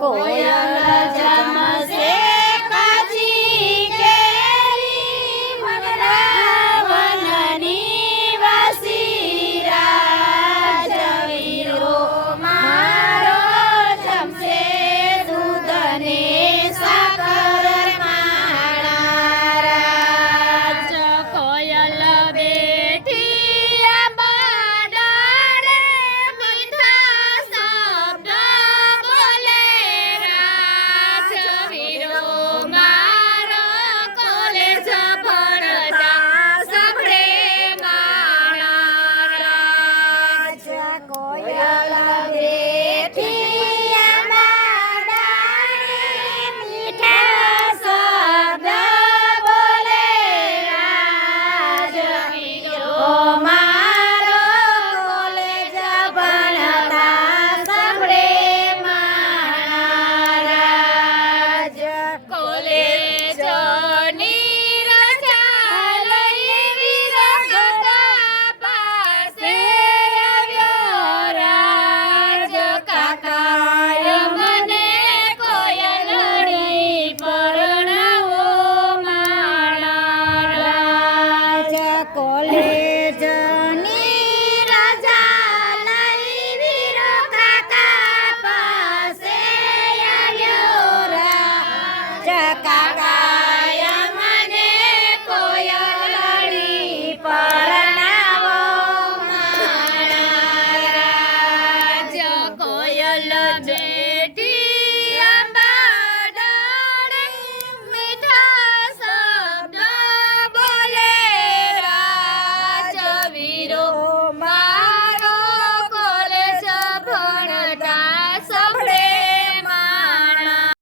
ko.